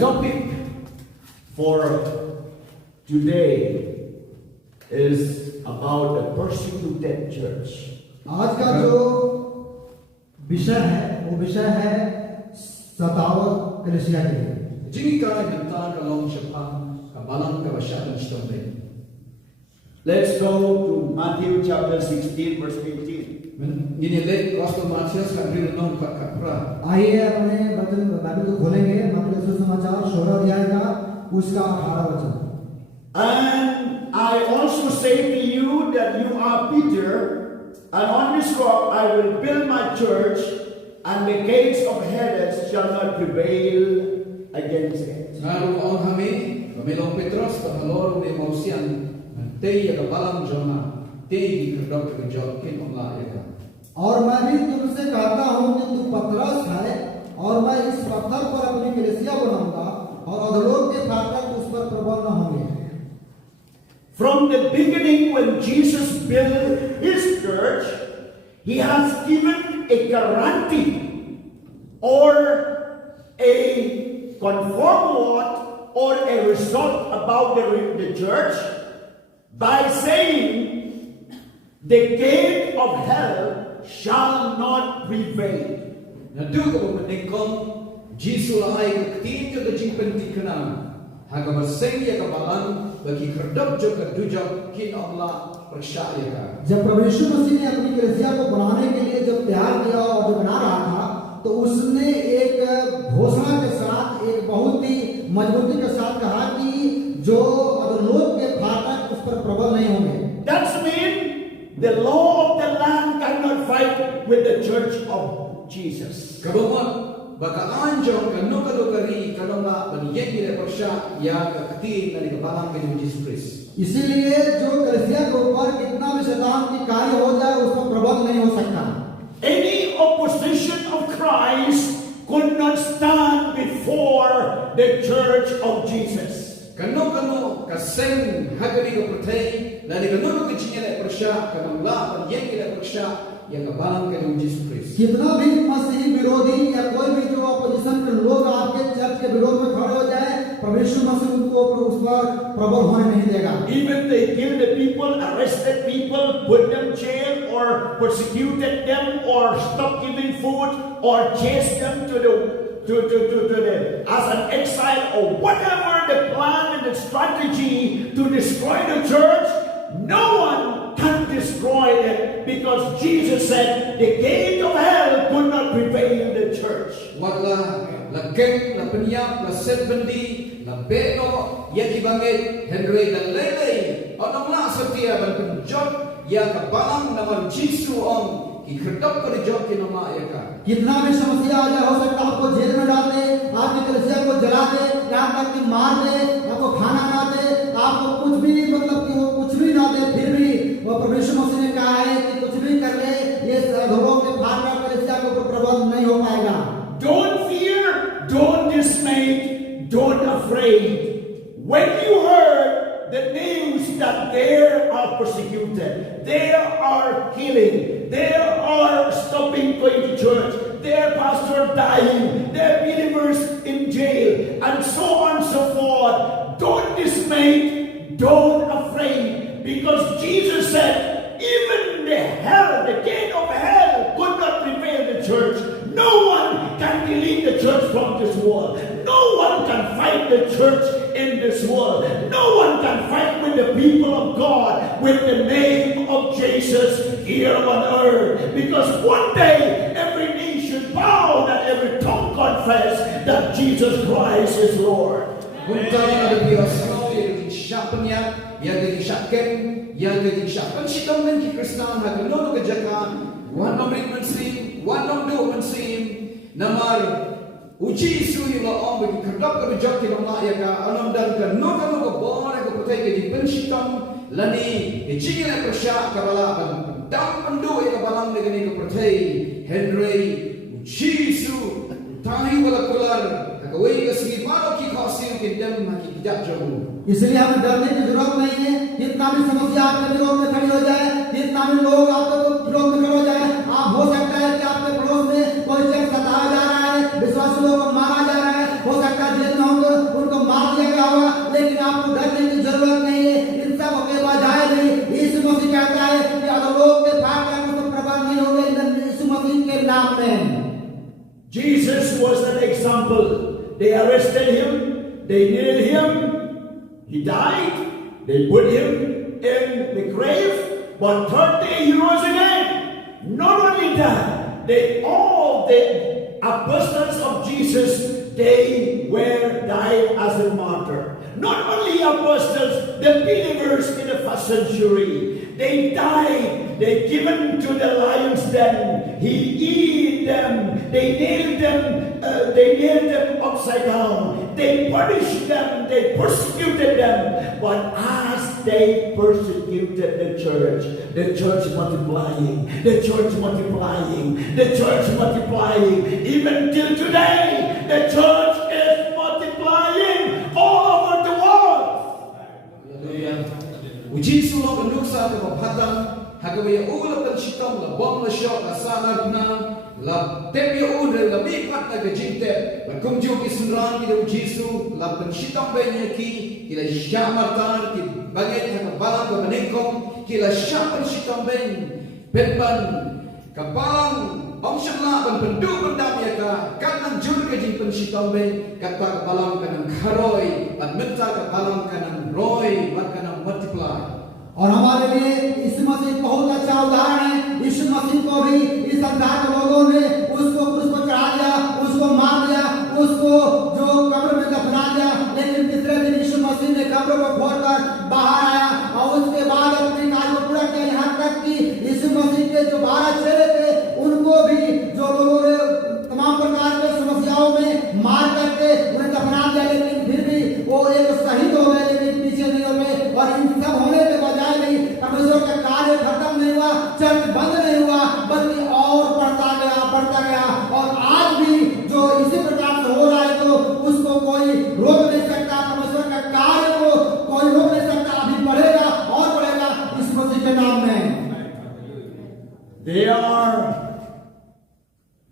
topic for today is about the persecuted church. आज का जो विषय है वो विषय है सतावक कलीसिया के लिए। Let's go to Matthew chapter 16 verse 18. आइए अपने बाइबल को खोलेंगे मत्ती सुसमाचार 16 अध्याय का उसका 18 वचन। And I also say to you that you are Peter, and on this rock I will build my church, and the gates of Hades shall not prevail against it. और मैं भी तुमसे कहता हूँ कि तू पतरस है और मैं इस पत्थर पर अपनी कलीसिया बनाऊंगा और अधोलोक के फाटक उस पर प्रबल न होंगे। From the beginning, when Jesus built his church, he has given a guarantee or a conform word or a result about the church by saying the gate of hell shall not prevail. जब प्रभु यीशु मसीह ने अपनी कलीसिया को बनाने के लिए जब तैयार किया और जो बना रहा था तो उसने एक घोषणा के साथ एक बहुत ही मजबूती के साथ कहा कि जो अधोलोक के फाटक उस पर प्रबल नहीं होंगे। That's mean the law of the land cannot fight with the church of Jesus. इसीलिए जो कलीसिया के ऊपर कितना भी शैतान की कार्य हो जाए उस पर प्रबल नहीं हो सकता। Any opposition of Christ could not stand before the church of Jesus. कितना भी मसीही विरोधी या कोई भी जो अपोजिशन के लोग आपके चर्च के विरोध में खड़े हो जाए प्रभु यीशु मसीह उनको उस पर प्रबल होने नहीं देगा। Even they killed the people, arrested people, put them in jail, or persecuted them, or stopped giving food, or chased them to the as an exile, or whatever the plan and the strategy to destroy the church, no one can destroy it because Jesus said the gate of hell could not prevail in the church. कितना भी समस्या आ जाए हो सकता है आपको jail में डाल दे, आपकी कलीसिया को जला दे, यहाँ तक कि मार दे, आपको खाना ना दे, आपको कुछ भी मतलब कि वो कुछ भी ना दे, फिर भी वो प्रभु यीशु मसीह ने कहा है कि कुछ भी कर ले ये अधोलोक के फाटक कलीसिया के ऊपर प्रबल नहीं हो पाएगा। Don't fear, don't dismay, don't afraid. When you heard the news that they are persecuted, they are killing, they are stopping going to church, their pastor dying, their believers in jail, and so on and so forth, don't dismay, don't afraid, because Jesus said, even the hell, the gate of hell could not prevail the church. No one can delete the church from this world. No one can fight the church in this world. No one can fight with the people of God with the name of Jesus here on earth. Because one day every knee should bow and every tongue confess that Jesus Christ is Lord. Uji su yu la om bagi kedap ke bijak ki lamla ya ka anam dan ka no ka no ka bon ko putai ke di penshikam lani e jigi na persya ka bala ban dam pandu e ka balam de ni ko putai Henry uji su tahi wala kular ka wei ka sigi maro ki khasi ke dam ma ki bijak jamu इसलिए हमें डरने की जरूरत नहीं है। जितना भी समस्या आपके विरोध में खड़ी हो जाए, जितना भी लोग आपके विरोध में खड़े हो जाए, आप हो सकता है कि आपके पड़ोस में कोई चर्च सताया जा रहा है, विश्वासी लोगों को मारा जा रहा है, हो सकता है जेल में होंगे, They nailed him. He died. They put him in the grave. But third day he rose again. Not only that, all the apostles of Jesus, they were died as a martyr. Not only apostles, the believers in the first century, they died. They given to the lion's den. He eat them. They nailed them. They nailed them upside down. They punished them. They persecuted them. But as they persecuted the church multiplying, the church multiplying, the church multiplying. Even till today, the church is multiplying all over the world. Hallelujah. Uji sulong penduksa ke bapatan, hagawe ulah pensitam la bom la syok la sana guna la tepi udah la bipat la gejinte la kumju ki sunran ki uji su la pensitam banyak ki la syamartar ki bagai hak balang ke menengkom ki la syak pensitam ben penpan kapalang Omshamla ban pendu pendam ya ka kanang jur ke jing pensitam ben kata kapalang kanang kharoi ban menta kapalang kanang roy ban kanang multiply. और हमारे लिए यीशु मसीह बहुत अच्छा उदाहरण है। यीशु मसीह को भी इस संसार के लोगों ने उसको क्रूस पर चढ़ा दिया, उसको मार दिया, उसको जो कब्र में दफना दिया, लेकिन तीसरे दिन यीशु मसीह ने कब्र को खोलकर बाहर आया और उसके बाद अपने कार्य को पूरा किया। यहाँ तक कि यीशु मसीह के जो 12 चेले थे उनको भी जो लोगों ने तमाम प्रकार के समस्याओं में मार करके उन्हें दफना दिया, लेकिन फिर भी वो एक शहीद हो गए, लेकिन पीछे नहीं हो गए। और इन सब होने के बजाय भी परमेश्वर का कार्य खत्म नहीं हुआ, चर्च बंद नहीं हुआ, बल्कि और बढ़ता गया। और आज भी जो इसी प्रकार से हो रहा है तो उसको कोई रोक नहीं सकता। परमेश्वर का कार्य को कोई रोक नहीं सकता, अभी बढ़ेगा और बढ़ेगा इस मसीह के नाम में। They are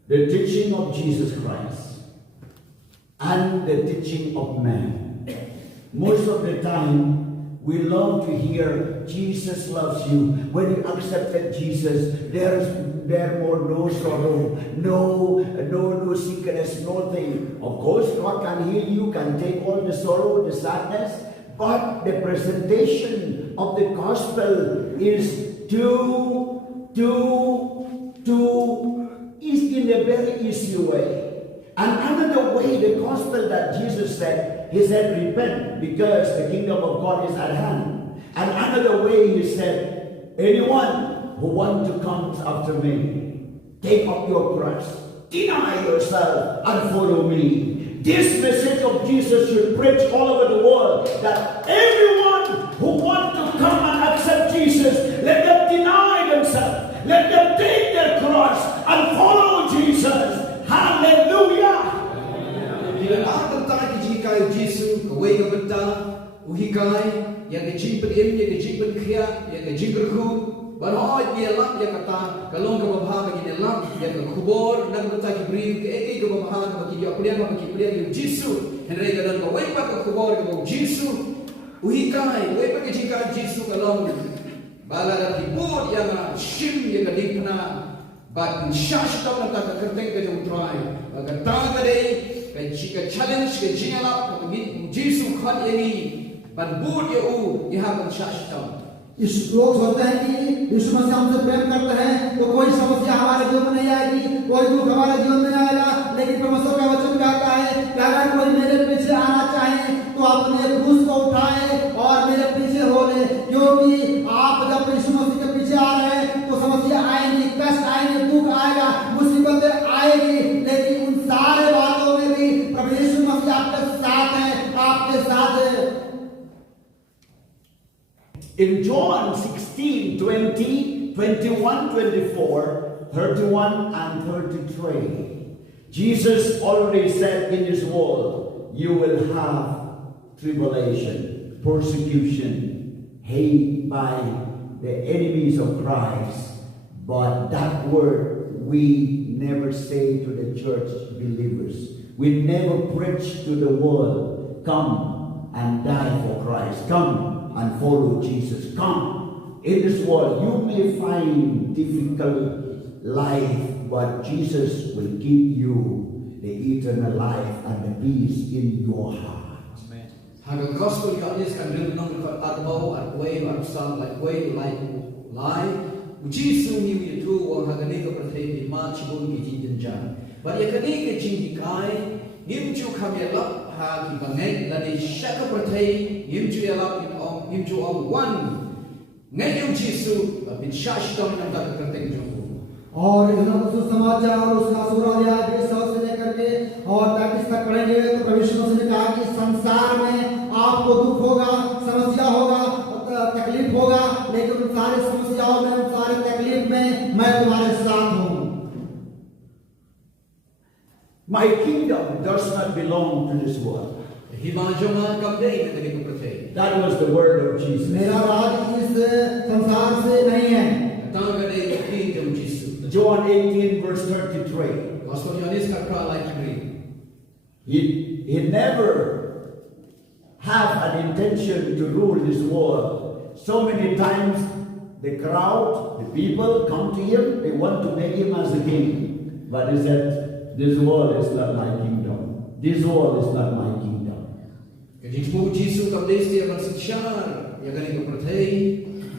the teaching of Jesus Christ and the teaching of man. Most of the time, we love to hear Jesus loves you. When you accepted Jesus, there more no sorrow, no sickness, nothing. Of course, God can heal you, can take all the sorrow, the sadness. But the presentation of the gospel is is in a very easy way. And another way, the gospel that Jesus said, he said, repent because the kingdom of God is at hand. And another way, he said, anyone who wants to come after me, take up your cross, deny yourself, and follow me. This message of Jesus should preach all over the world, that everyone who wants to come and accept Jesus, let them deny themselves. Let them take their cross and follow Jesus. Hallelujah. Bila nak tentang kejikai Yesus, kawai kebenta, uhikai, yang kejimpen im, yang kejimpen kia, yang kejimperku, baroy dia lap yang kata, kalong kebabha bagi dia lap, yang kekubur dan kata kibri, ke kebabha bagi dia pelian yang Yesus, henry kadang kawai pat kekubur kebab Yesus, uhikai, kawai pat kejikai Yesus kalong. Bala da tibur yang shim yang kadipna bat shashta kata kerteng ke utrai kata kadai ke challenge ke jingala ke Yesu khat yani ban bud ya यहाँ ban shashta इस लोग सोचते हैं कि यीशु मसीह हमसे प्रेम करते हैं तो कोई समस्या हमारे जीवन में नहीं आएगी, कोई दुख हमारे जीवन में नहीं आएगा। लेकिन परमेश्वर का वचन कहता है कि अगर कोई मेरे पीछे आना चाहे तो अपने क्रूस को उठाए और मेरे पीछे हो ले। क्योंकि आप जब यीशु मसीह के पीछे आ रहे हैं तो समस्या आएगी, कष्ट आएंगे, दुख आएगा, मुसीबतें आएगी, लेकिन उन सारे बातों में भी प्रभु यीशु मसीह आपके साथ है, आपके साथ है। In John 16, 20, 21, 24, 31 and 33, Jesus already said in his word, you will have tribulation, persecution, hate by the enemies of Christ. But that word we never say to the church believers. We never preach to the world, come and die for Christ. Come and follow Jesus. Come. In this world, you may find difficult life, but Jesus will give you the eternal life and the peace in your heart. Amen. Haga gospel Yohanes kan renung kat arbau arway arsam like way lai Jisu ni itu wang haga ni ke perthei di ma chibun ki jinjan but ya kani ke jing kai nim chu khamya lap ha ki bangai la ni shaka perthei nim chu ya lap nim chu om one ngai nim Jisu bin shashtam nam ta करते जो और इस सुसमाचार और उसका सूर्योदय 20 से लेकर के और 33 तक पढ़ेंगे तो परमेश्वर ने कहा कि संसार में आपको दुख होगा, समस्या होगा, तकलीफ होगा, लेकिन उन सारे समस्याओं में, उन सारे तकलीफ में मैं तुम्हारे साथ हूँ। My kingdom does not belong to this world. That was the word of Jesus. मेरा राज इस संसार से नहीं है। John 18 verse 33. He never have an intention to rule this world. So many times the crowd, the people come to him, they want to make him as a king. But he said, this world is not my kingdom. This world is not my kingdom.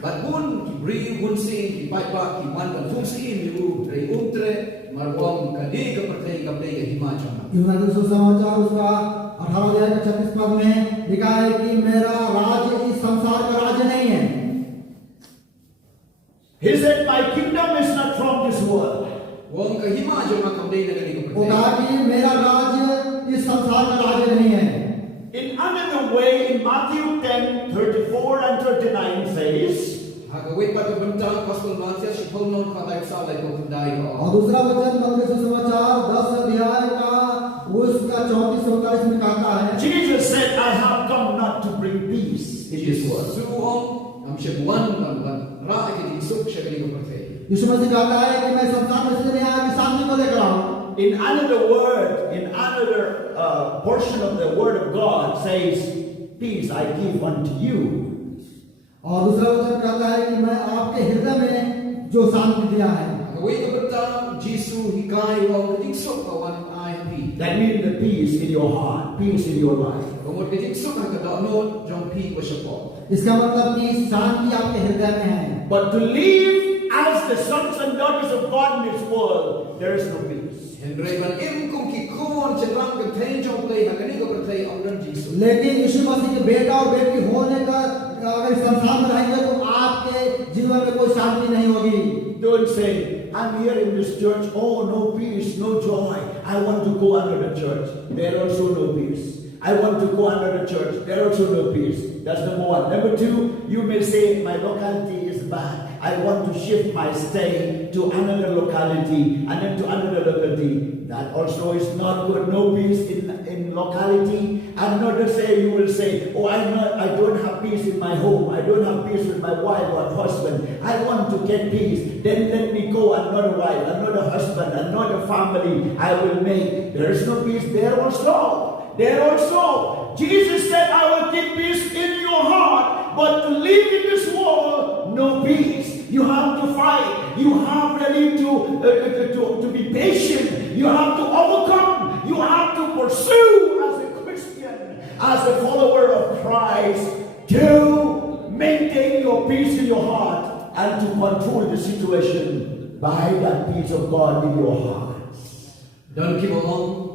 But bun ki bri bun sin ki pai pa ki man kan fung sin yu rei umtre marwam kadi ka perthei ka plei ka himachana यूनानी सुसमाचार उसका 18 अध्याय के 36 पद में लिखा है कि मेरा राज्य इस संसार का राज्य नहीं है। He said, my kingdom is not from this world. wong ka himachana ka plei na kadi ka वो कहा perthei कि मेरा राज्य इस संसार का राज्य नहीं है। In another way, in Matthew 10, 34 and 39 says, और दूसरा वचन मत्ती सुसमाचार 10 अध्याय का उसका 34-39 में कहता है, Jesus said, I have come not to bring peace in this world. यीशु मसीह कहता है कि मैं संसार में इसलिए नहीं आया कि शांति को लेकर आऊं। In another word, in another portion of the word of God says, peace I give unto you. और दूसरा वचन कहता है कि मैं आपके हृदय में जो शांति दिया है। That means the peace in your heart, peace in your life. इसका मतलब कि शांति आपके हृदय में है। But to live as the sons and daughters of God in this world, there is no peace. लेकिन यीशु मसीह के बेटा और बेटी होने का अगर संसार में रहेंगे तो आपके जीवन में कोई शांति नहीं होगी। Don't say, I'm here in this church, oh no peace, no joy. I want to go another church. There also no peace. I want to go another church. There also no peace. That's number one. Number two, you may say, my locality is bad. I want to shift my stay to another locality and then to another locality. That also is not good. No peace in locality. And not to say, you will say, oh, I don't have peace in my home. I don't have peace with my wife or husband. I want to get peace. Then let me go another wife, another husband, another family I will make. There is no peace there also. There also, Jesus said, I will keep peace in your heart, but to live in this world, no peace. You have to fight. You have really to be patient. You have to overcome. You have to pursue as a Christian, as a follower of Christ, to maintain your peace in your heart and to control the situation by that peace of God in your heart. Don't keep on.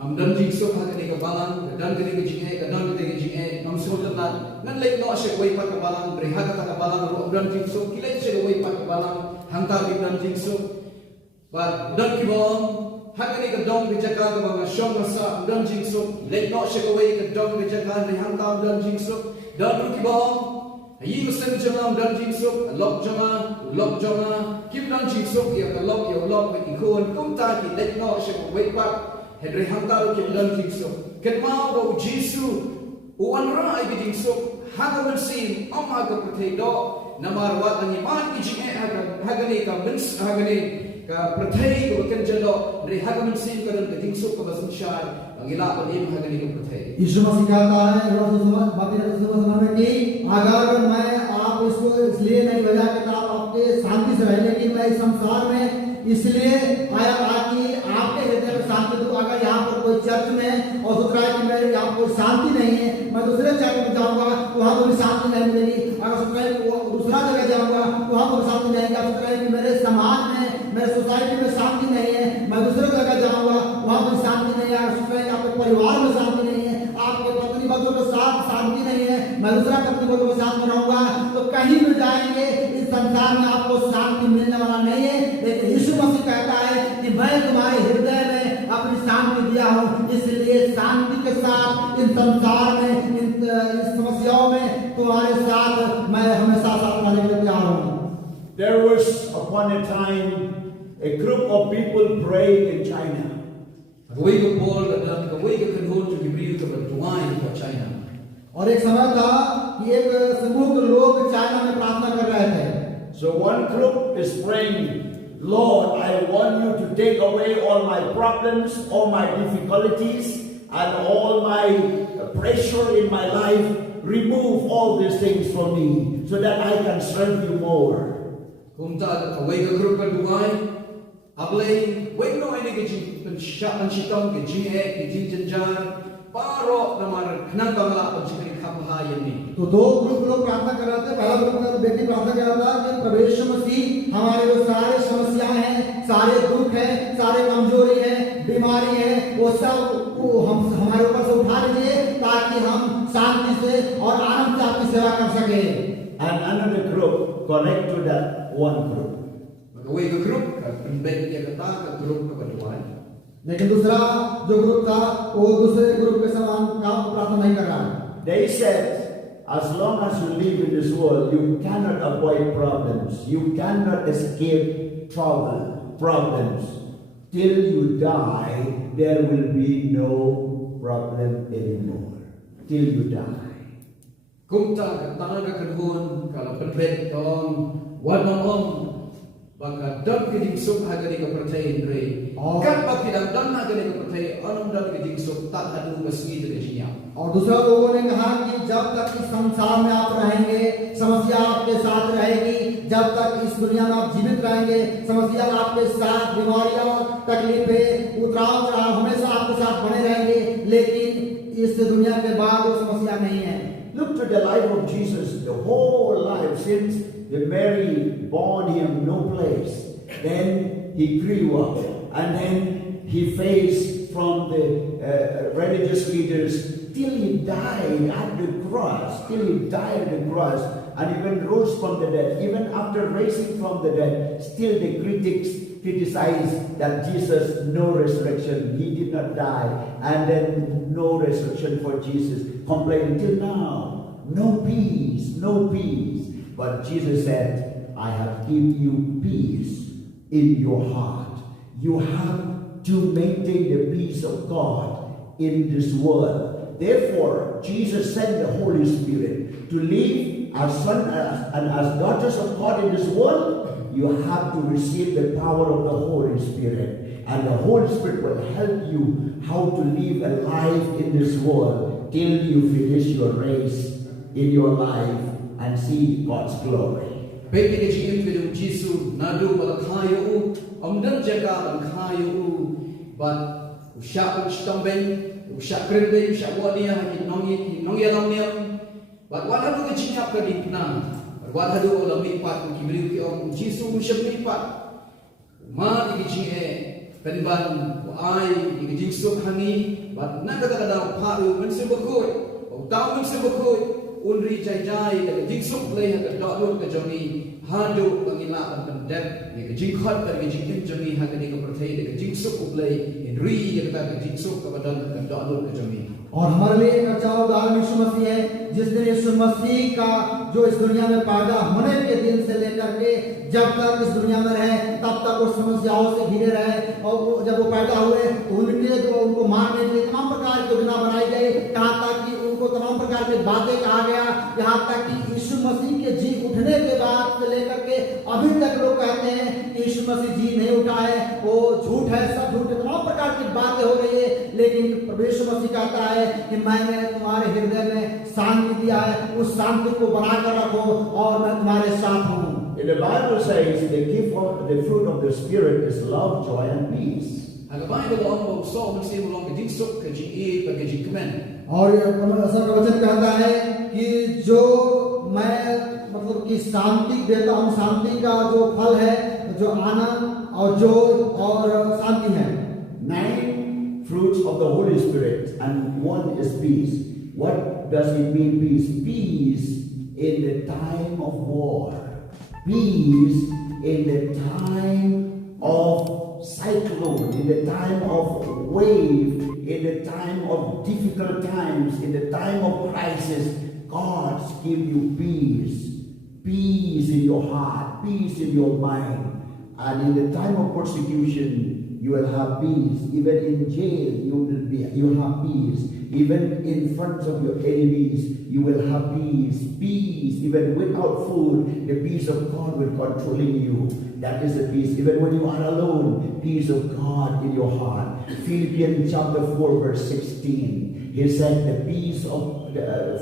Am dan jing so ha ke balang dan ke ke jing e dan ke jing e am so tan nan lek no se koi pa ka balang bre ha ka balang ro dan jing so kilai se koi pa ka balang hang ta bi dan jing so ba dan ki bom ha ke dong ke jaka ka ba shom sa dan jing so lek no se koi ke dong ke jaka bre hang ta dan jing so dan ki bom yi musen jama dan jing so lok jama kim dan jing so ya ka lok yo lok ki khon kum ta ki lek no se koi pa Henry Hantal ke dan jingso ket ma bo Jisu uan ra ai jingso hagaman sim am haga prathei do namar wat ani man ki jing hagane ka bins hagane ka prathei ko ken jalo re hagaman sim ka dan jingso ko basun shar angila ko nim hagane ko prathei यीशु मसीह कहता है में कि अगर मैं आप इसको इसलिए नहीं बजा के आप आपके शांति से रहे लेकिन मैं इस संसार में इसलिए आया ताकि आपके हृदय में शांति दूं। अगर यहाँ पर कोई चर्च में और दूसरा कि मैं यहाँ पर शांति नहीं है, मैं दूसरे जगह पे जाऊंगा तो वहां मुझे शांति नहीं मिलेगी। अगर सोचता है कि दूसरा जगह जाऊंगा तो वहां मुझे शांति नहीं है। सोचता है कि मेरे समाज में, मेरे सोसाइटी में शांति नहीं है, मैं दूसरे जगह जाऊंगा वहां मुझे शांति नहीं है। सोचता है कि आपके परिवार में शांति नहीं है, आपके पत्नी बच्चों के साथ शांति नहीं है, मैं दूसरा पत्नी बच्चों के साथ में रहूंगा। तो कहीं भी जाएंगे इस संसार में आपको शांति मिलने वाला नहीं है। लेकिन यीशु मसीह कहता है कि मैं तुम्हारे हृदय में अपनी शांति दिया हूं, इसलिए शांति के साथ इन संसार में, इन समस्याओं में तुम्हारे साथ मैं हमेशा साथ रहने के लिए तैयार हूं। There was upon a time a group of people praying in China. Kawai ke Paul dan kawai ke Khongkrom tu diberi ke berdoa ke China. और एक समय था कि एक समूह के लोग चाइना में प्रार्थना कर रहे थे। So one group is praying, Lord, I want you to take away all my problems, all my difficulties, and all my pressure in my life. Remove all these things from me so that I can serve you more. Kumta kawai ke grup berdoa, ablay wai no ini ke jin pensyitong ke jin ke jin jenjar. पारो नमार खनन बंगला पंचकरी खापहा यनी तो दो group लोग प्रार्थना कर रहे थे। पहला group व्यक्ति प्रार्थना कर रहा था कि प्रभु मसीह हमारे जो सारे समस्याएं हैं, सारे दुख हैं, सारे कमजोरी हैं, बीमारी है, वो सब को हम हमारे ऊपर से उठा लीजिए ताकि हम शांति से और आनंद से आपकी सेवा कर सके। And another group connect to that one group. Kawai ke grup penbek dia kata ke grup ke berdoa. लेकिन दूसरा जो ग्रुप था वो दूसरे ग्रुप के समान काम प्रार्थना नहीं कर रहा है। They said, as long as you live in this world, you cannot avoid problems. You cannot escape problems. Till you die, there will be no problem anymore. Till you die. Kumta kata ke Khongkrom kalau penbek ton wan baka dam ke jingsuk hagani ke percaya re kan baki dam hagani ke percaya anum dam ke jingsuk tak adu mesgi ke jinya। और दूसरा लोगों ने कहा कि जब तक इस संसार में आप रहेंगे समस्या आपके साथ रहेगी, जब तक इस दुनिया में आप जीवित रहेंगे समस्या आपके साथ, बीमारियां तकलीफें उतराव चढ़ाव हमेशा आपके साथ बने रहेंगे, लेकिन इस दुनिया के बाद वो समस्या नहीं है। Look to the life of Jesus, the whole life since Mary born him no place. Then he grew up, and then he faced from the religious leaders till he died at the cross. Till he died at the cross, and even rose from the dead. Even after raising from the dead, still the critics criticized that Jesus no resurrection. He did not die, and then no resurrection for Jesus. Complaining till now, no peace, no peace. But Jesus said, I have given you peace in your heart. You have to maintain the peace of God in this world. Therefore, Jesus sent the Holy Spirit to live as sons and as daughters of God in this world. You have to receive the power of the Holy Spirit. And the Holy Spirit will help you how to live a life in this world till you finish your race in your life and see God's glory. Baby ke jing ke Jesu nadu balakhayu amdan jaga balakhayu but usha ushtambeng usha krende usha wadia ki nongi alamiam but wala ke jing ap ke dipna wala do olami pat ki beliu ki om Jesu ushami pat ma ki jing kaniban ai ki jing so hangi but nada kada pharu mense bakoi o taw mense bakoi unri jai ke jingsuk lei ke dot ke joni hadu pangila an dep ke jingkhat ke jingkin joni ha ke perthai ke jingsuk lei in ri ke ta ke jingsuk ke badan ke dot ke joni। और हमारे लिए एक अच्छा उदाहरण यीशु मसीह है, जिस दिन यीशु मसीह का जो इस दुनिया में पैदा होने के दिन से लेकर के जब तक इस दुनिया में रहे तब तक वो समस्याओं से घिरे रहे। और जब वो पैदा हुए तो उनको मारने के लिए तमाम प्रकार की योजना बनाई गई, यहाँ तक कि उनको तमाम प्रकार की बातें कहा गया, यहाँ तक कि यीशु मसीह के जी उठने के बाद से लेकर के अभी तक लोग कहते हैं कि यीशु मसीह जी नहीं उठा है, वो झूठ है, सब झूठ है, तमाम प्रकार की बातें हो रही है। लेकिन प्रभु यीशु मसीह कहता है कि मैंने तुम्हारे हृदय में शांति दिया है, उस शांति को बनाकर रखो और मैं तुम्हारे साथ हूँ। The Bible says the fruit of the Spirit is love, joy, and peace. Ang Bible ang so mesti mulong ke jingsuk ke ji ke ji kemen और परमेश्वर का वचन कहता है कि जो मैं मतलब कि शांति देता हूँ, शांति का जो फल है, जो आनंद और जो और शांति है। 9 fruits of the Holy Spirit, and one is peace. What does it mean, peace? Peace in the time of war. Peace in the time of cyclone, in the time of wave, in the time of difficult times, in the time of crisis. God give you peace. Peace in your heart, peace in your mind. And in the time of persecution, you will have peace. Even in jail, you have peace. Even in front of your enemies, you will have peace. Peace, even without food, the peace of God will control you. That is the peace. Even when you are alone, peace of God in your heart. Philippians chapter 4, verse 16. He said the peace of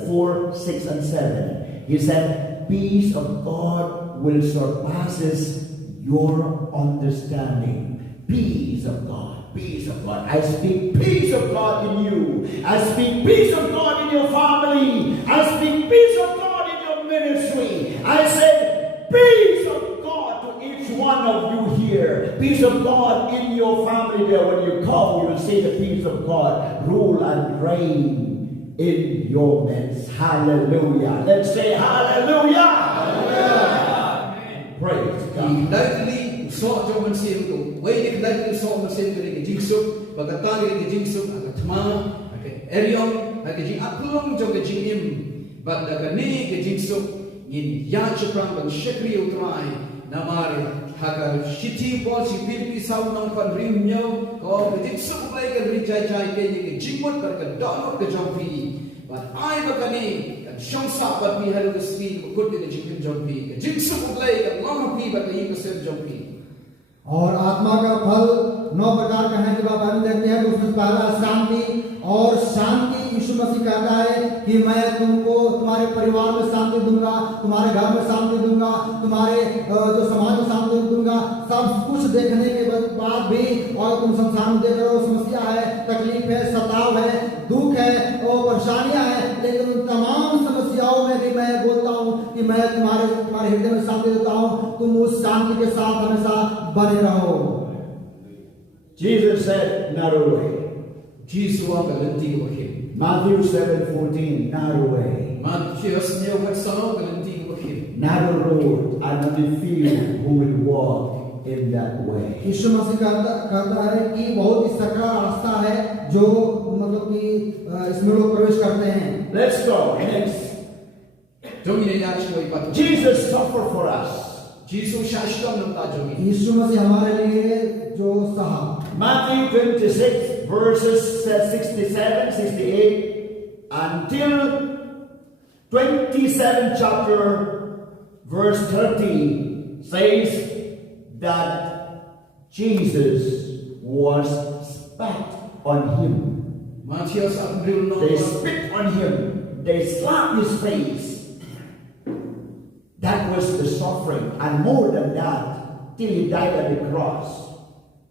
4, 6, and 7. He said, peace of God will surpasses your understanding. Peace of God, peace of God. I speak peace of God in you. I speak peace of God in your family. I speak peace of God in your ministry. I say peace of God to each one of you here. Peace of God in your family there. When you come, you will see the peace of God rule and reign in your midst. Hallelujah. Let's say hallelujah. Hallelujah. Praise God. Likely saw German Sim, waiting likely saw the same thing in Jingsuk, but the Tali in Jingsuk, Atma, Erion, like a Jing Aplum, Jog Jingim, but the Gani Jingsuk in Yachapram and Shekri Utrai, Namar, Haga, Shiti, Bossy, Pilpi, Sound on Rimyo, or the Jingsuk like a Richai, getting a Jimut, but a dog of the Jumpy. But I look at me, and Shonsa, but we had the speed, good in the chicken jumpy. A Jingsuk like a long of people, but the English jumpy. और आत्मा का फल 9 प्रकार का है जब आप Bible देखते हैं तो उसमें पहला शांति, और शांति यीशु मसीह कहता है कि मैं तुमको तुम्हारे परिवार में शांति दूंगा, तुम्हारे घर में शांति दूंगा, तुम्हारे जो समाज में शांति दूंगा। सब कुछ देखने के बाद भी और तुम संसार में देख रहे हो समस्या है, तकलीफ है, सताव है, दुख है और परेशानियां है, लेकिन उन तमाम समस्याओं में भी मैं बोलता हूँ कि मैं तुम्हारे हृदय में शांति देता हूँ, तुम उस शांति के साथ हमेशा बने रहो। Jesus said, narrow way. Jesus walked a little way. Matthew 7:14, narrow way. Narrow road, and only few who will walk in that way. यीशु मसीह कहता है कि बहुत ही सकरा रास्ता है जो मतलब कि इसमें लोग प्रवेश करते हैं। Let's go. Next. Jesus suffered for us. यीशु मसीह हमारे लिए जो सहा। Matthew 26 verses 67, 68 until 27 chapter verse 30 says that Jesus was spat on him. They spit on him. They slapped his face. That was the suffering, and more than that, till he died on the cross.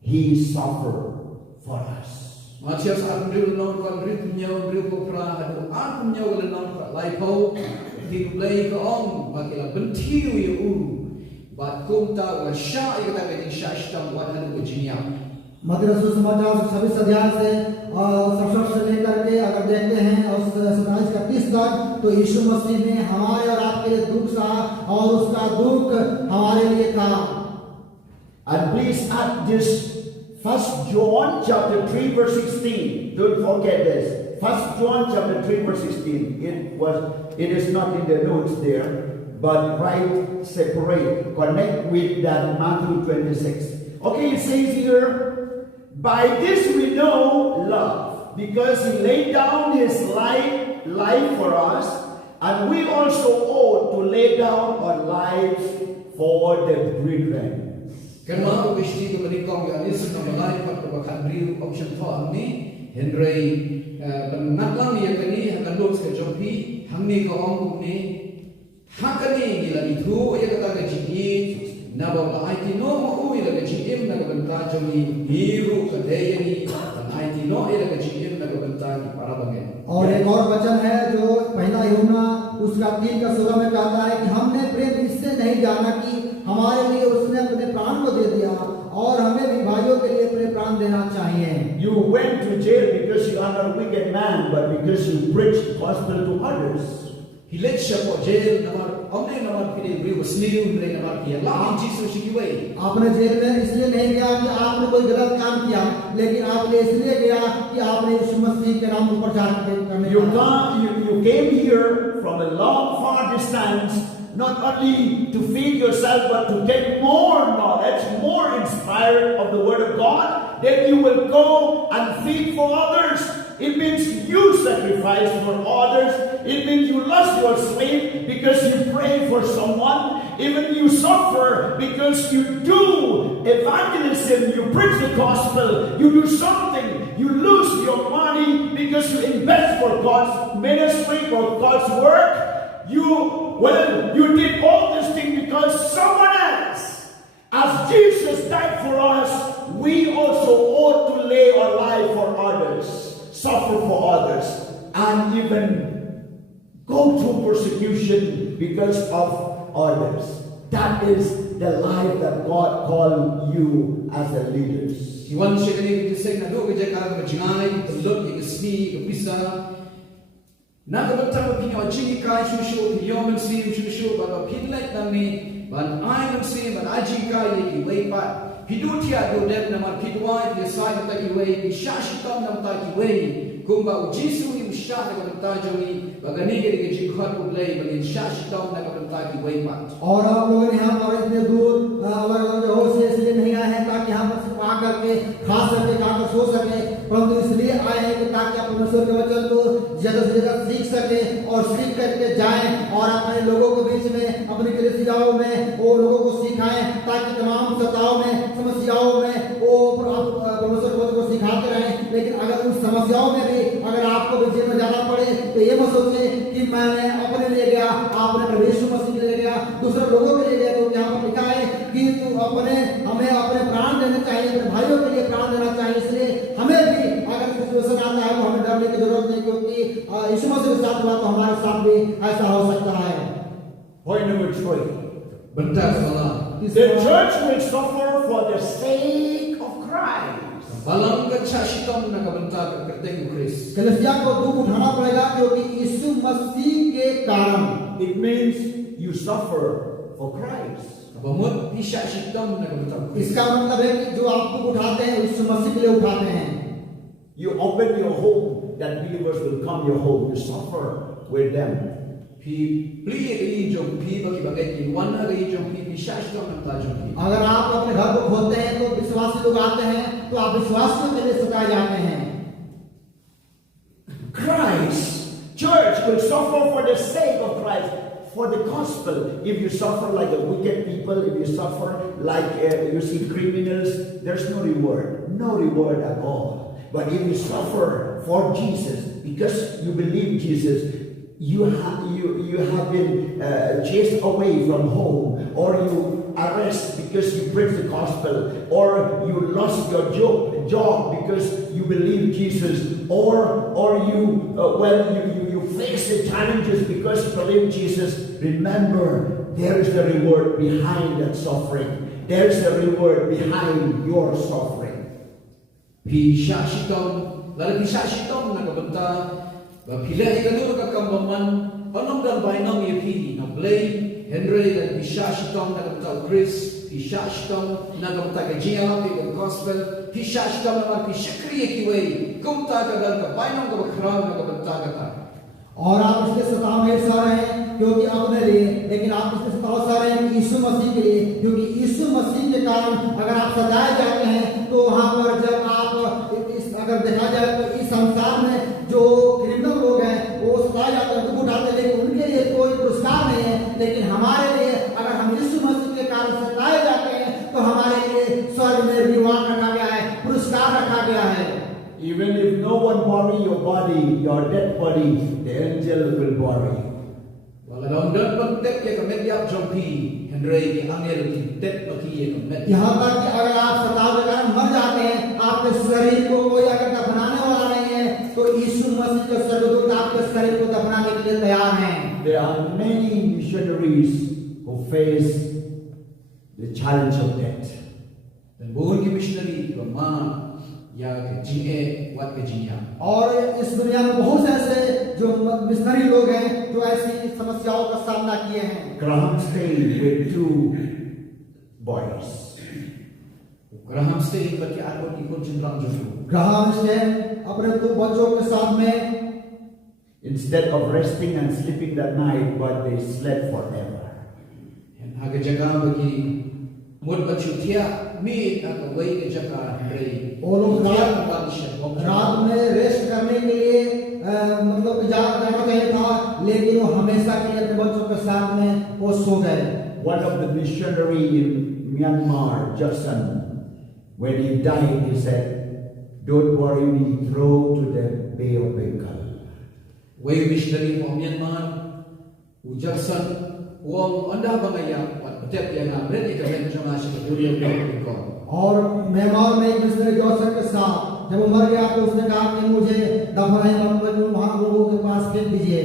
He suffered for us. मत्ती रसूल समाचार 26 अध्याय से 67 से लेकर के अगर देखते हैं और 27 का 30 तक, तो यीशु मसीह ने हमारे और आपके लिए दुख सहा और उसका दुख हमारे लिए था। And please add this 1 John chapter 3 verse 16. Don't forget this. 1 John chapter 3 verse 16. It is not in the notes there, but write separate. Connect with that Matthew 26. Okay, it says here, by this we know love, because he laid down his life for us, and we also ought to lay down our lives for the brethren. Kenapa besti tu menikam yang ini senang melai pada bakat beri option for ni Henry penatlang yang kini akan lulus ke jompi hamni ke orang ni hakani gila itu ia kata ke jini nabok la IT no mau ia ke jini nak bentar jomi biru ke daya ni IT no ia ke jini nak bentar banta ki parabange. और एक और वचन है जो पहला यूहन्ना उसका 3:16 में कहता है कि हमने प्रेम इससे नहीं जाना कि हमारे लिए उसने अपने प्राण को दे दिया और हमें भी भाइयों के लिए अपने प्राण देना चाहिए. You went to jail because you are not a wicked man, but because you preached the gospel to others. Hilet siya po jail naman omne naman pinibri wasniu nilay naman kiya lakin Jesus sikiway. आपने jail में इसलिए नहीं गया कि आपने कोई गलत काम किया, लेकिन आपने इसलिए गया कि आपने यीशु मसीह के नाम पर प्रचार करने. You came here from a long far distance, not only to feed yourself but to get more knowledge, more inspired of the word of God. Then you will go and feed for others. It means you sacrifice for others. It means you lost your sleep because you pray for someone. Even you suffer because you do evangelism, you preach the gospel, you do something. You lose your money because you invest for God's ministry, for God's work. You did all this thing because someone else. As Jesus died for us, we also ought to lay our life for others, suffer for others, and even go through persecution because of others. That is the life that God called you as the leaders. Iwan siya kanina say na do kaya ka majinay tulog igasmi kabisa. Nagabata pinyo chini kai shushu yomen si shushu baba pinlek nami ban I am si ban aji kai ki way pat pidutia do dem naman pidwai ki sai ta ki way ki shashitam nam ta ki way kumba ujisu im sha na ta joni bagani ke ke jikhat ublai ban shashitam na ta ki way pat. और आप लोग यहाँ पर इतने दूर अलग अलग जगहों से इसलिए नहीं आए हैं ताकि यहाँ पर सिर्फ आकर के खा सके, खाकर सो सके, परंतु इसलिए आए हैं कि ताकि आप परमेश्वर के वचन को जगह से जगह सीख सके और सीख करके जाएं और अपने लोगों के बीच में अपनी कलीसियाओं में वो लोगों को सिखाएं ताकि तमाम सताओं में समस्याओं में वो परमेश्वर के वचन को सिखाते रहें. लेकिन अगर उन समस्याओं में भी अगर आपको भी जेल में जाना पड़े तो ये मत सोचिए कि मैंने अपने लिए गया, आपने प्रभु यीशु मसीह के लिए गया, दूसरे लोगों के लिए गया. तो यहाँ पर लिखा है कि तू हमें अपने प्राण देने चाहिए, अपने भाइयों के लिए प्राण देना चाहिए. इसलिए हमें भी अगर सिचुएशन आता है तो हमें डरने की जरूरत नहीं, क्योंकि यीशु मसीह के साथ हुआ तो हमारे साथ भी ऐसा हो सकता है. Point number 3. The church will suffer for the sake of Christ. कलीसिया को दुख उठाना पड़ेगा क्योंकि यीशु मसीह के कारण. It means you suffer for Christ. इसका मतलब है कि जो आप दुख उठाते हैं यीशु मसीह के लिए उठाते हैं. You open your home, that believers will come your home. You suffer with them. अगर आप अपने घर को खोलते हैं तो विश्वासी लोग आते हैं तो आप विश्वासियों के लिए सताए जाते हैं. Christ, church will suffer for the sake of Christ, for the gospel. If you suffer like the wicked people, if you suffer like you see criminals, there's no reward at all. But if you suffer for Jesus, because you believe Jesus, you have been chased away from home, or you arrest because you preach the gospel, or you lost your job because you believe Jesus, or you face the challenges because you believe Jesus. Remember, there is the reward behind that suffering. There is the reward behind your suffering. Pilih ikalur ka kambaman panongdan bainam yapi na blay Henry dan pisashtom na kamta Chris pisashtom na kamta kajia ka gospel pisashtom na pishakri kiway kumta ka dan ka bainam ka bakram na kamta ka. और आप इसके सताव में सह रहे हैं क्योंकि अपने लिए, लेकिन आप इसके सताव सह रहे हैं यीशु मसीह के लिए, क्योंकि यीशु मसीह के कारण अगर आप सताए जाते हैं तो वहां पर जब आप अगर देखा जाए तो इस संसार में जो क्रिमिनल लोग हैं वो सताए जाते हैं, दुख उठाते हैं, लेकिन उनके लिए कोई पुरस्कार नहीं है. लेकिन हमारे लिए अगर हम यीशु मसीह के कारण सताए जाते हैं तो हमारे लिए स्वर्ग में रिवार्ड रखा गया है, पुरस्कार रखा गया है. Even if no one bury your body, your dead body, the angel will bury. यहाँ तक कि अगर आप सताव के कारण मर जाते हैं, आपके शरीर को कोई अगर दफनाने वाला नहीं है, तो यीशु मसीह के स्वर्गदूत आपके शरीर को दफनाने के लिए तैयार हैं। There are many missionaries who face the challenge of death. Dan buhun ki missionary ki ma ya ke jinge wat ke jinya. और इस दुनिया में बहुत से ऐसे जो मिशनरी लोग हैं जो ऐसी समस्याओं का सामना किए हैं। Graham stayed with 2 boys. Graham stayed करके आत्मा की कुछ चिंता जो ग्राहम ने अपने 2 बच्चों के साथ में Instead of resting and sleeping that night, but they slept forever. आगे जगह बगी मोट बच्चों थिया मी तक वही के जगह रही वो लोग रात में रेस्ट करने के लिए मतलब जाना चाहिए था, लेकिन वो हमेशा के लिए अपने बच्चों के साथ में वो सो गए। One of the missionary in Myanmar, Jackson, when he died, he said, "Don't worry me, throw to the Bay of Bengal." वही missionary from Myanmar Jackson wong anda bangaya patep yang amret ikamen jama se dunia ko. और Myanmar में एक missionary Johnson के साथ जब वो मर गया तो उसने कहा कि मुझे दफनाए वहां लोगों के पास फेंक दीजिए।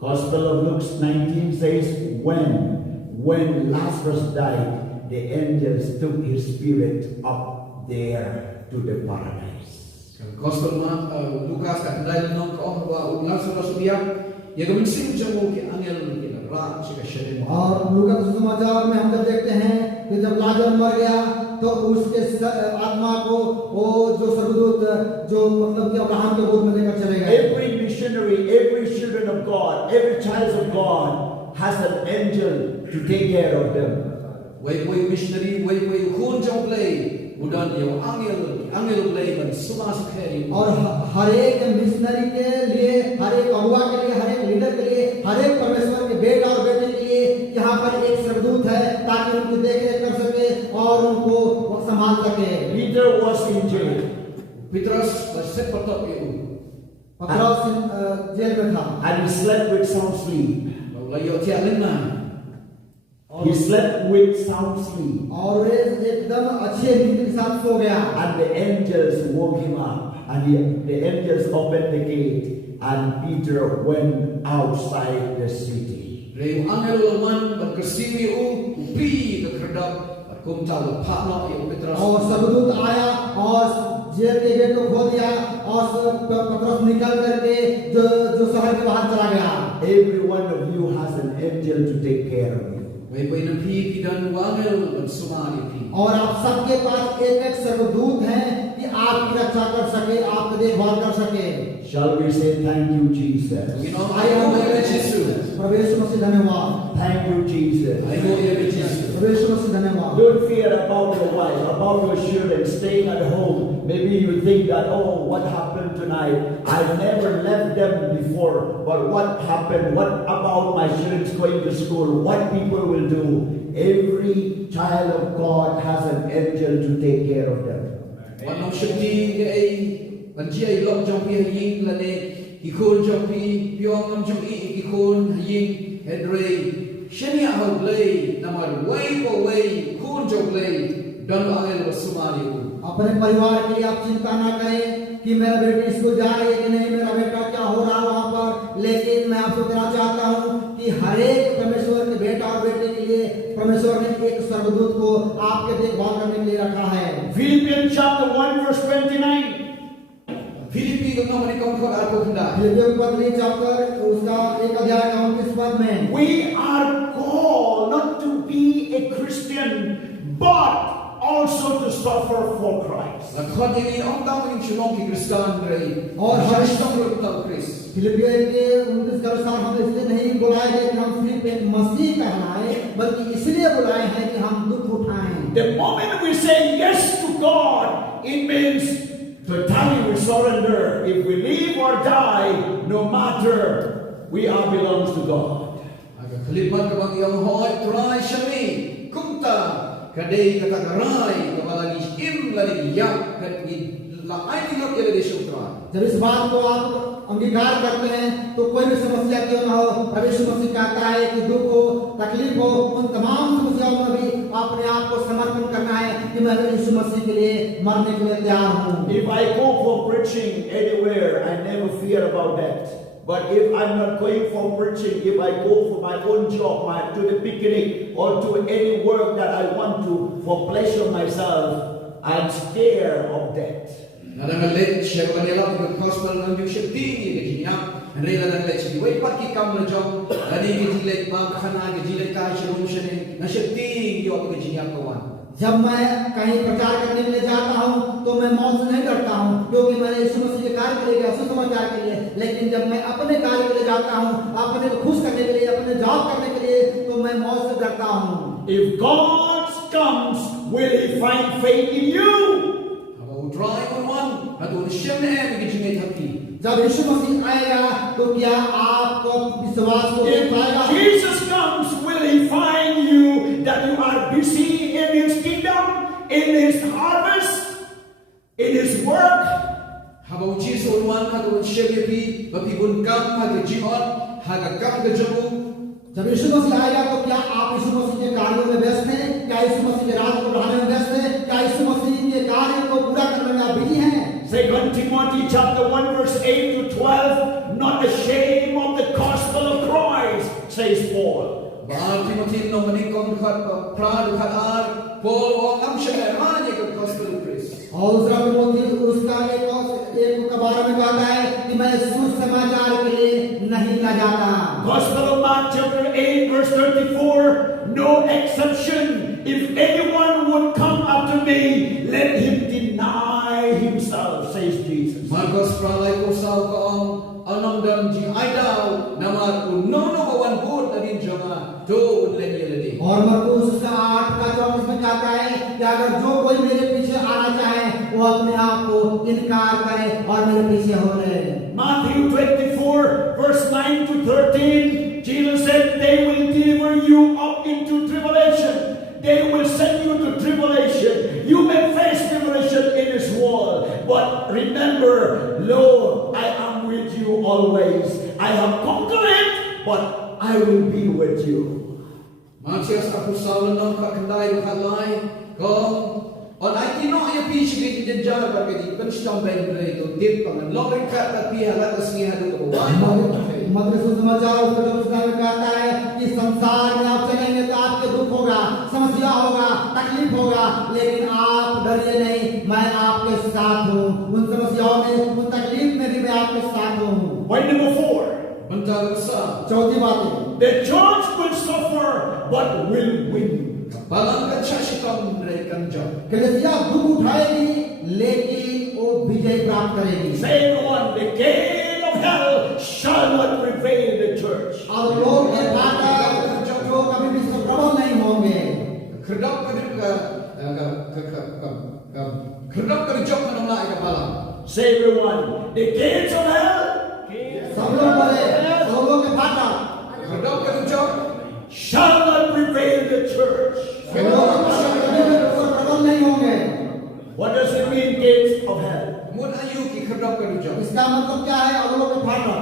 Gospel of Luke 19 says, when Lazarus died, the angels took his spirit up there to the paradise. Gospel Lukas ka dai nong ko wa Lazarus biya ye ko sim jamu ke angel ke ra se ka shere और लूका समाचार में हम जब देखते हैं कि जब लाजर मर गया तो उसके आत्मा को वो जो स्वर्गदूत जो मतलब कि अब्राहम के गोद में लेकर चले गए। Every missionary, every children of God, every child of God has an angel to take care of them. Way missionary way khun jong play budan yo angel play ban suma sukheri और हर एक missionary के लिए, हर एक अगुवा के लिए, हर एक leader के लिए, हर एक परमेश्वर के बेटा और बेटे के लिए यहाँ पर एक स्वर्गदूत है ताकि उनकी देखरेख कर सके और उनको संभाल सके। Peter was in jail. Petrus set patop eu पतरस जेल में था And he slept with sound sleep. la yo tia lena He slept with sound sleep. और वे एकदम अच्छे नींद के साथ सो गया। And the angels woke him up. And the angels opened the gate. And Peter went outside the city. Reu angel man berkesiwi upi ke kerdap kum tahu pakno eu Petrus और स्वर्गदूत आया और जेल के gate को खोल दिया और पतरस निकल करके जो शहर के बाहर चला गया। Every one of you has an angel to take care of you. Way nabi kidan wangel ban sumari pi और आप सबके पास एक स्वर्गदूत है कि आपकी रक्षा कर सके, आपकी देखभाल कर सके। Shall we say thank you, Jesus? you know I know Jesus प्रभु यीशु मसीह धन्यवाद। Thank you, Jesus. I know Jesus प्रभु यीशु मसीह धन्यवाद। Don't fear about your wife, about your children staying at home. Maybe you think that, oh, what happened tonight? I never left them before. But what happened? What about my children going to school? What people will do? Every child of God has an angel to take care of them. One of shakti ke ai ban ji ai lom jong pi yin la ne ki khon jong pi pyong am jong I ki khon yin henry shania ho play namar way khon jong play don angel basumari अपने परिवार के लिए आप चिंता ना करें कि मेरा बेटी स्कूल जा रही है कि नहीं, मेरा बेटा क्या हो रहा है वहाँ पर, लेकिन मैं आपसे कहना चाहता हूँ कि हर एक परमेश्वर के बेटा और बेटे के लिए परमेश्वर ने एक स्वर्गदूत को आपके देखभाल करने के लिए रखा है। Philippians chapter 1 verse 29. Filipi ko naman ikaw ko ako handa फिलिपियों की पत्री चैप्टर उसका 1 अध्याय का 29 पद में We are called not to be a Christian, but also to suffer for Christ. la khod ini ong tang ing chulong ki kristan rei और हर Kristong ro ta Chris फिलिपियों के 29 के अनुसार हम इसलिए नहीं बुलाए गए कि हम सिर्फ एक मसीह कहलाए, बल्कि इसलिए बुलाए हैं कि हम दुख उठाएं। The moment we say yes to God, it means totally we surrender. If we live or die, no matter, we are belongs to God. aga khalimat ka bang yang hoy try shami kumta kadai kata garai kabalagi im lagi yak kat la ai lok ele de shukra जब इस बात को आप अंगीकार करते हैं तो कोई भी समस्या क्यों ना हो, प्रभु यीशु मसीह कहता है कि दुख हो, तकलीफ हो, उन तमाम समस्याओं में भी अपने आप को समर्पण करना है कि मैं यीशु मसीह के लिए मरने के लिए तैयार हूँ। If I go for preaching anywhere, I never fear about that. But if I'm not going for preaching, if I go for my own job, to the picnic, or to any work that I want to for pleasure myself, I'm scared of that. Nada let share vanilla with gospel and you should be in and Rela let you wait paki kam na job, Ladi Gilek Bank Hana Gilek Shum Shane, Nashati, you are Virginia one. जब मैं कहीं प्रचार करने के लिए जाता हूँ तो मैं मौज नहीं करता हूँ, क्योंकि मैंने यीशु मसीह के कार्य के लिए गया, सुसमाचार के लिए। लेकिन जब मैं अपने कार्य के लिए जाता हूँ, अपने को खुश करने के लिए, अपने जॉब करने के लिए, तो मैं मौज से करता हूँ। If God comes, will He find faith in you? About drive on one, but on shim and getting happy. जब यीशु मसीह आएगा तो क्या आपको विश्वास को देख पाएगा? If Jesus comes, will He find you that you are busy in His kingdom, in His harvest, in His work? Habang Jesus on one, habang shim but people come, have a jihad, have a come the jabu. जब यीशु मसीह आएगा तो क्या आप यीशु मसीह के कार्यों में व्यस्त हैं? क्या यीशु मसीह के राज को बढ़ाने में व्यस्त हैं? क्या यीशु मसीह के कार्य को पूरा करने में आप बिजी हैं? 2 Timothy chapter 1 verse 8 to 12, not ashamed of the gospel of Christ, says Paul. Bahal Timothy no manikong prad khadar Paul wong am shemani ke gospel of Christ. और दूसरा तिमोथी उसका एक कबार में कहता है कि मैं सुसमाचार के लिए नहीं ला जाता। Gospel of Mark chapter 8 verse 34, no exception. If anyone would come after me, let him deny himself, says Jesus. Marcos pralay ko sa kaong anong dam ji aidaw namar unono kawan bud adin jama do unlen yeledi. और मरकुस उसका 8 का 24 में कहता है कि अगर जो कोई मेरे पीछे आना चाहे वो अपने आप को इनकार करे और मेरे पीछे हो ले। Matthew 24 verse 9 to 13, Jesus said, they will deliver you up into tribulation. They will send you to tribulation. You may face tribulation in this world, but remember, Lord, I am with you always. I have conquered it, but I will be with you. Matias aku salunon ka kendai kalai kong on aikino ya pi shigit jenjar ka di penstam ben bre to dip pangan lorin ka ta pi halat asni hadu ko मगर सुसमाचार उसका में कहता है कि संसार में आप चलेंगे तो आपके दुख होगा, समस्या होगा, तकलीफ होगा, लेकिन आप डरिए नहीं, मैं आपके साथ हूँ। उन समस्याओं में, उन तकलीफ में भी मैं आपके साथ हूँ। Point number 4. चौथी बात है, the church will suffer but will win. कलीसिया दुख उठाएगी लेकिन वो विजय प्राप्त करेगी। Say one, the gate of hell shall not prevail the church. और लोग ये बात जो कभी भी प्रबल नहीं होंगे। Say everyone, the gates of hell सब लोग बोले, सब लोग के फाटक shall not prevail the church. सब लोग कभी भी प्रबल नहीं होंगे। What does it mean, gates of hell? इसका मतलब क्या है? अगलों के फाटक।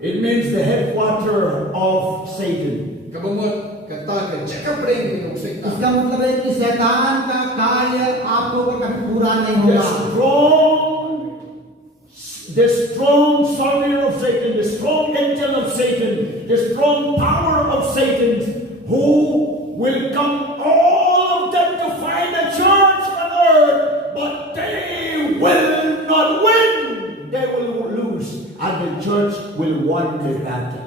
It means the headquarter of Satan. इसका मतलब है कि शैतान का कार्य आपके ऊपर कभी पूरा नहीं होगा। The strong soldier of Satan, the strong angel of Satan, the strong power of Satan, who will come all of them to find a church on earth, but they will not win. They will lose, and the church will win the battle.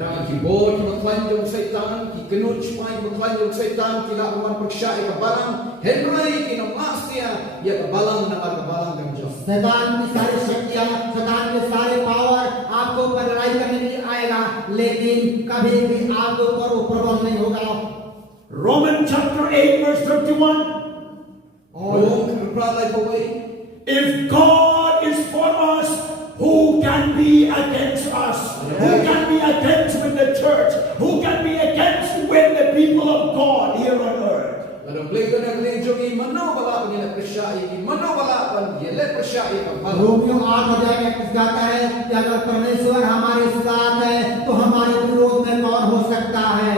Ki bor ki maklanjong Satan, ki kenut supaya maklanjong Satan, ki lakukan periksa ke barang, Henry ki namastia ya ke balang na ke balang kan jauh. शैतान की सारी शक्तियां, शैतान के सारे power आपको ऊपर लड़ाई करने के लिए आएगा, लेकिन कभी भी आपके ऊपर वो प्रबल नहीं होगा। Romans chapter 8 verse 31. If God is for us, who can be against us? Who can be against with the church? Who can be against with the people of God here on earth? Romeo 8 अध्याय में कहता है कि अगर परमेश्वर हमारे साथ है तो हमारे विरोध में कौन हो सकता है।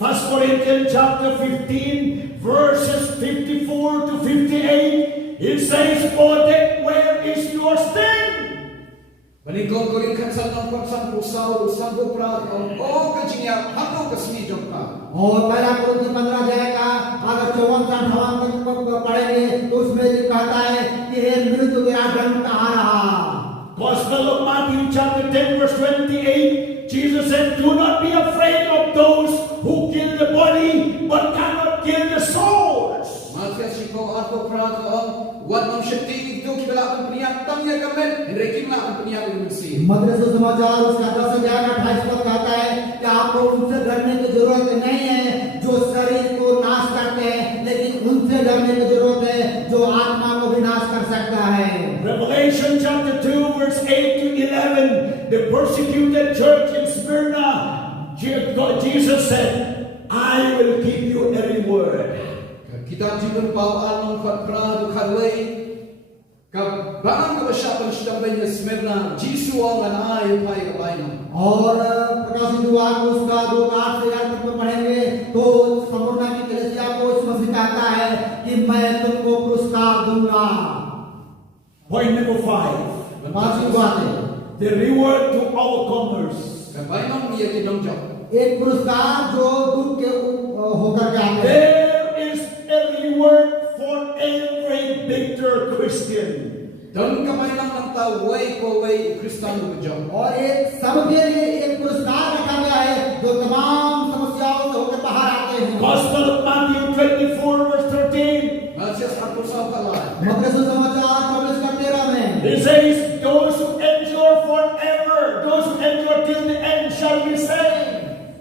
1 Corinthians chapter 15 verses 54 says, "Oh, then where is your sin?" Banikong ko rin kansan ng kansan po Saul, sanggup pra, o kajingya, hando kasmi jomka. और पहला कुरिन्थी 15 अध्याय का अगर 54 तक पढ़ेंगे तो उसमें ये कहता है कि हे मृत्यु तेरा दंड कहाँ रहा। Gospel of Matthew chapter 10 verse 28, Jesus said, "Do not be afraid of those who kill the body but cannot kill the souls." Matias siko ato pra ko wan nam shakti itu kibala peniak tamnya kamen rekimla peniak misi. Madras समाचार उसका 10 अध्याय का 28 पद कहता है कि आपको उनसे डरने की जरूरत नहीं है जो शरीर को नाश करते हैं, लेकिन उनसे डरने की जरूरत है जो आत्मा को भी नाश कर सकता है। Revelation chapter 2 verse 8 to 11, the persecuted church in Smyrna, Jesus said, "I will give you every word." Kitab Jibun Pau Along Khotpra Dukhalway Kab Bang Kabashapan Shtambanya Smyrna Jisu Ong and I Pai Kabaino. और प्रकाशित विभाग उसका 2:8 से 11 तक में पढ़ेंगे तो संपूर्ण की कलीसिया को इस मसीह कहता है कि मैं तुमको पुरस्कार दूंगा। Point number 5, पांचवी बात है the reward to overcomers. Kabaino Mia Kidongjok. एक पुरस्कार जो दुख के होकर के आते हैं। There is a reward for every victor Christian. Dan kabaino ng taway ko way Kristiyano bujok. और एक सबके लिए एक पुरस्कार रखा गया है जो तमाम समस्याओं से होकर बाहर आते हैं। Gospel of Matthew 24 verse 13. Matias ato sa kalay. मत्ती समाचार 24 का 13 में It says, "Those who endure forever, those who endure till the end shall be saved."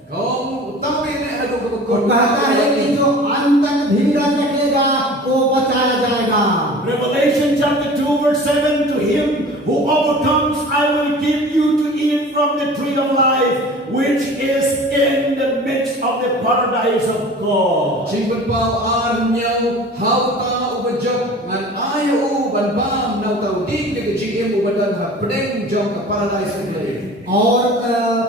Kung utawi na ano ko और कहता है कि जो अंत तक धीरज रखेगा वो बचाया जाएगा। Revelation chapter 2 verse 7, "To him who overcomes I will give you to eat from the tree of life, which is in the midst of the paradise of God." Jibun Pau Arnyaw Hauta ubajok ngan ayo ban bam nau tau dik ke jigem ubadan ha pedeng jong ka paradise ke. और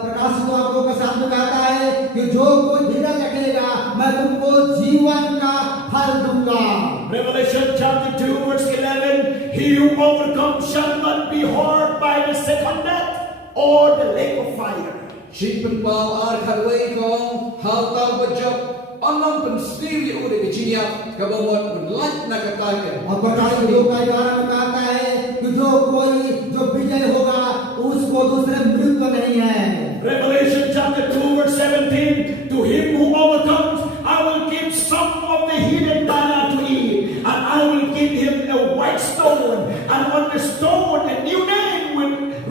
प्रकाशित वाक्यों का साथ में कहता है कि जो कोई धीरज रखेगा मैं तुमको जीवन का फल दूंगा। Revelation chapter 2 verse 11, "He who overcomes shall not be hurt by the second death or the lake of fire." Jibun Pau Ar Khalway kong Hauta ubajok anong pensiri udah kejinya kabawat unlat na katakan. और प्रकाशित 2 का 11 में कहता है कि जो कोई जो विजय होगा उसको दूसरे मृत्यु नहीं है। Revelation chapter 2 verse 17, "To him who overcomes I will give some of the hidden manna to eat, and I will give him a white stone, and on the stone a new name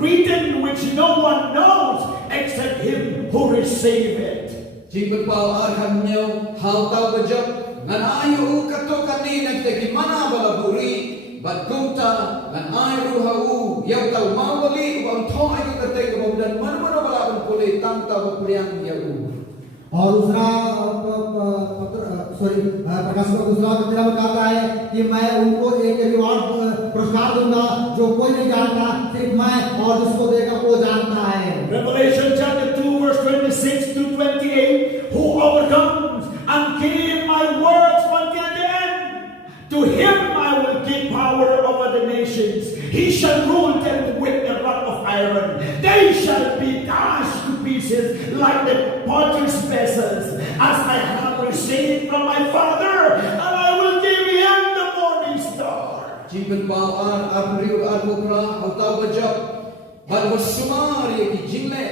written which no one knows except him who receives it." Jibun Pau Ar Khalnyaw Hauta ubajok ngan ayo kato kani nagtegi mana balaburi bat kumta ngan ayo hau yaw tau mawali ubang thong ayo katay kabawdan mana balabun puli tanta bapriang yaw. और दूसरा प्रकाश का दूसरा पत्र में कहता है कि मैं उनको एक रिवॉर्ड पुरस्कार दूंगा जो कोई नहीं जानता, सिर्फ मैं और जिसको देगा वो जानता है। Revelation chapter 2 verse 26 to 28, "Who overcomes and keep my words until the end, to him I will give power over the nations. He shall rule them with a rod of iron. They shall be dashed to pieces like the potter's vessels, as I have received from my Father, and I will give him the morning star." Jibun Pau Ar Apriu Ar Bukra Hauta ubajok bat wasumari ki jingle.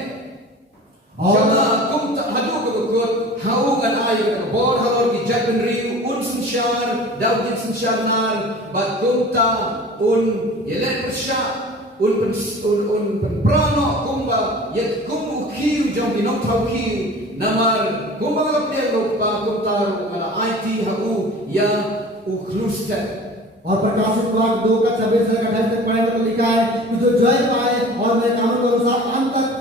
Jama kumta hadu kabukut hau ngan ayo kabor halor ki jatun riu un sinshar daudin sinsharnar bat kumta un yelet persya un prano kumba yet kumu kiu jom dinok thau kiu namar kumba kapde lokpa kumtaru ala IT hau ya ukluste. और प्रकाशित वाक्य 2 का 26 से 28 तक पढ़ेंगे तो लिखा है कि जो जय पाए और मेरे कानून के अनुसार अंत तक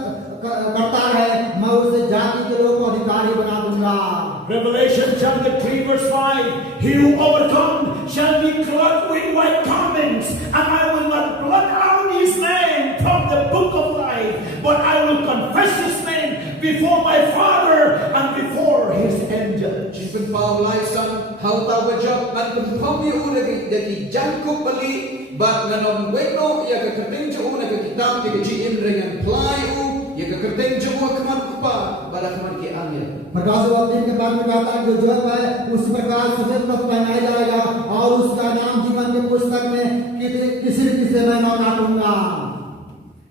करता है मैं उसे जाति के लोगों को अधिकारी बना दूंगा। Revelation chapter 3 verse 5, "He who overcomes shall be clothed with white garments, and I will not blot out his name from the book of life, but I will confess his name before my Father and before His angels. Jipin Paul Laisan, how tawajab, and Pumpi Unagi, that he Janko Bali, but Nanon Weno, Yakating Juna, Kitam, Yakaji Imring, and Ply U, Yakating Juma Kaman Kupa, Barakman Ki Anya. प्रकाश वाक्य के बाद में कहता है जो जब है उस प्रकार सफेद वस्त्र पहनाया जाएगा और उसका नाम जीवन के पुस्तक में किसी में नाम काटूंगा.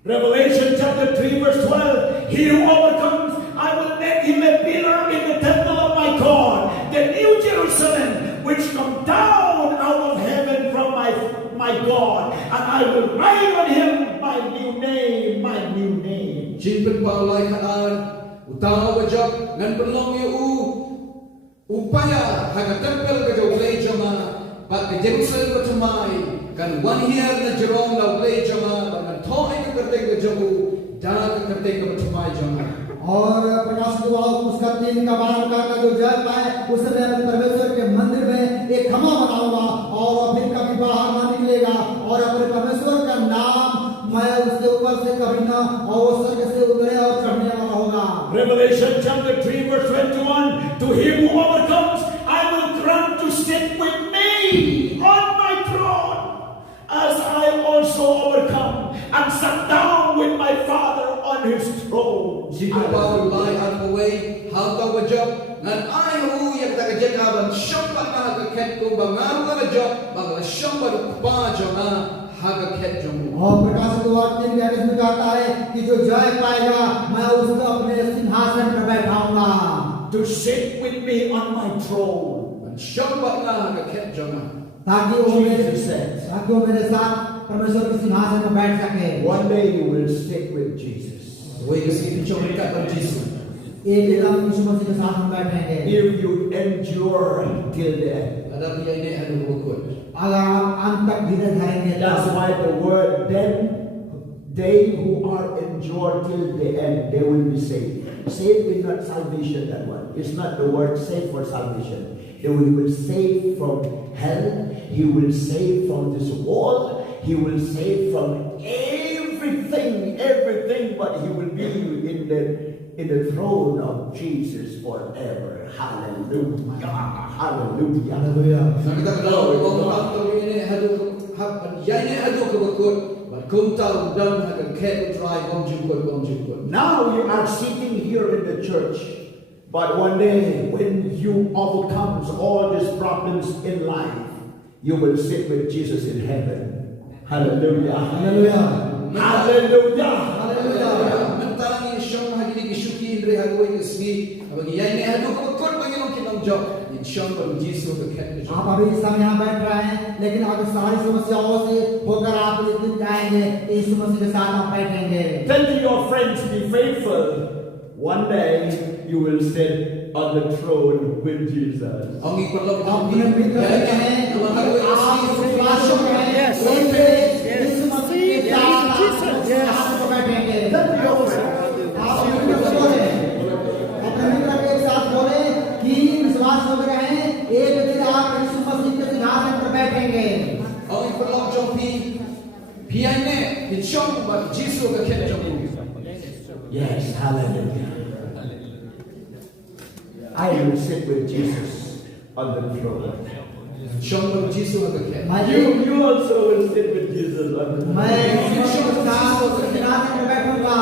Revelation chapter 3 verse 12. He who overcomes, I will make him a pillar in the temple of my God, the new Jerusalem, which come down out of heaven from my God, and I will write on him my new name, my new name. Jipin Paul Laikan, Utawajab, Nanpalong Upaya, Haga temple ka ulay jama, but the Jerusalem batumay, kan 1 year na Jerome na ulay jama, kan thoy ka karteng ka jamu, dana ka karteng ka batumay jama. और प्रकाश उसका 3 का 12 का जो जल है उसमें मैं परमेश्वर के मंदिर में एक खम्भा बनाऊंगा और फिर कभी बाहर न निकलेगा और अपने परमेश्वर का नाम मैं उसके ऊपर से कभी ना और वो स्वर्ग से उतरे और चढ़ने वाला होगा. Revelation chapter 3 verse 21. To him who overcomes, I will grant to sit with me on my throne, as I also overcome and sat down with my Father on his throne. Jipin Paul Laikan away, how tawajab, nan ayaw yung tagajakaban, siyampan na hagaket ko, bangaw ka na job, bangla siyampan pa jama, hagaket jamu. और प्रकाश वाक्य में कहता है कि जो जय पाएगा मैं उसको अपने सिंहासन पर बैठाऊंगा. To sit with me on my throne. Siyampan na hagaket jama. ताकि वो मेरे साथ परमेश्वर के सिंहासन पर बैठ सके. One day you will sit with Jesus. Way kasi pichong kat ng Jesus. एक दिन हम यीशु मसीह के साथ हम बैठेंगे. If you endure till the end. Adap niya ini anu bukod. अगर आप अंत तक धीरज धरेंगे. That's why the word then they who are endured till the end, they will be saved. Saved is not salvation, that one. It's not the word saved for salvation. He will save from hell. He will save from this world. He will save from everything, but he will be in the throne of Jesus forever. Hallelujah. Hallelujah. Hallelujah. Nakita ko daw, ibang mga ini yan ini adu ka bukod. Kung taw dan hagaket try bonjukod. Now you are sitting here in the church, but one day when you overcome all these problems in life, you will sit with Jesus in heaven. Hallelujah. Hallelujah. Hallelujah. Hallelujah. Mentang isyong hagili gisuki indre hagaway ismi, abagi yan ini adu ka bukod Panginoon kinong job. Isyong pag Jesus hagaket. आप अभी इस समय यहाँ बैठ रहे हैं, लेकिन अगर सारी समस्याओं से होकर आप एक दिन जाएंगे, यीशु मसीह के साथ आप बैठेंगे. Tell your friends, be faithful. One day you will sit on the throne with Jesus. अपने मित्र से कहें, आप विश्वास करें, एक दिन यीशु मसीह के साथ आप बैठेंगे. आप अपने मित्र से बोले, अपने मित्र के साथ बोले कि विश्वास हो गए हैं, एक दिन आप यीशु मसीह के सिंहासन पर बैठेंगे. Ang iperlaw jong piane isyong pag Jesus hagaket jong. Yes, hallelujah. I will sit with Jesus on the throne. Isyong pag Jesus hagaket. You also will sit with Jesus on the throne. मैं यीशु के साथ उस सिंहासन पर बैठूंगा.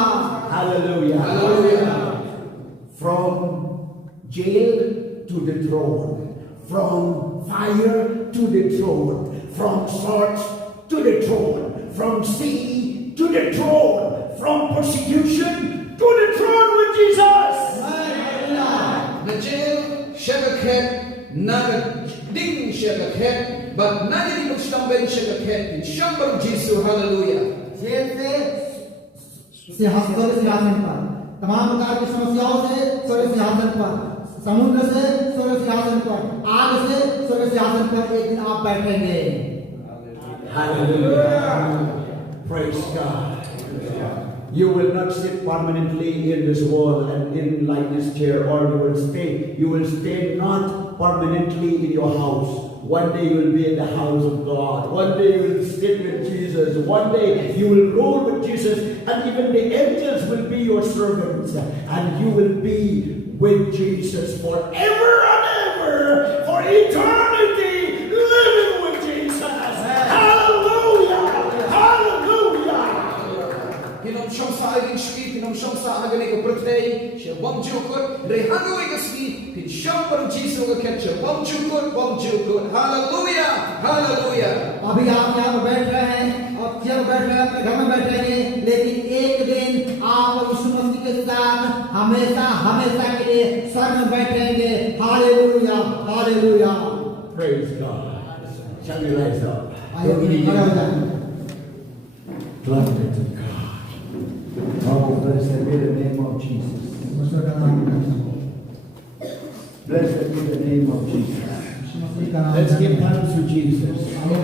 Hallelujah. Hallelujah. From jail to the throne, from fire to the throne, from swords to the throne, from sea to the throne, from persecution to the throne with Jesus. Na jail hagaket, na ding hagaket, but na di magsamben hagaket. Isyong pag Jesus, hallelujah. Jail से सिंहासन पर, तमाम प्रकार की समस्याओं से स्वर्ग सिंहासन पर, समुद्र से स्वर्ग सिंहासन पर, आग से स्वर्ग सिंहासन पर एक दिन आप बैठेंगे. Hallelujah. Praise God. You will not sit permanently in this world and in like this chair, or you will stay not permanently in your house. One day you will be in the house of God. One day you will sit with Jesus. One day you will rule with Jesus. And even the angels will be your servants. And you will be with Jesus forever and ever. For eternity, living with Jesus. Hallelujah! Hallelujah! Hinom shong sa aging shki, hinom shong sa agani ko birthday, siya bom jukut, rehango igasli, hin shong parang Jesus ko ketcha, bom jukut. Hallelujah! Hallelujah! अभी आप यहाँ पर बैठ रहे हैं और chair बैठ रहे हैं अपने घर में बैठेंगे लेकिन एक दिन आप यीशु मसीह के साथ हमेशा हमेशा के लिए स्वर्ग में बैठेंगे hallelujah hallelujah Praise God. Shall we rise up? आइए खड़े हो जाएं Glory to God. Oh, blessed be the name of Jesus. परमेश्वर का नाम Blessed be the name of Jesus. यीशु मसीह का नाम Let's give thanks to Jesus. आइए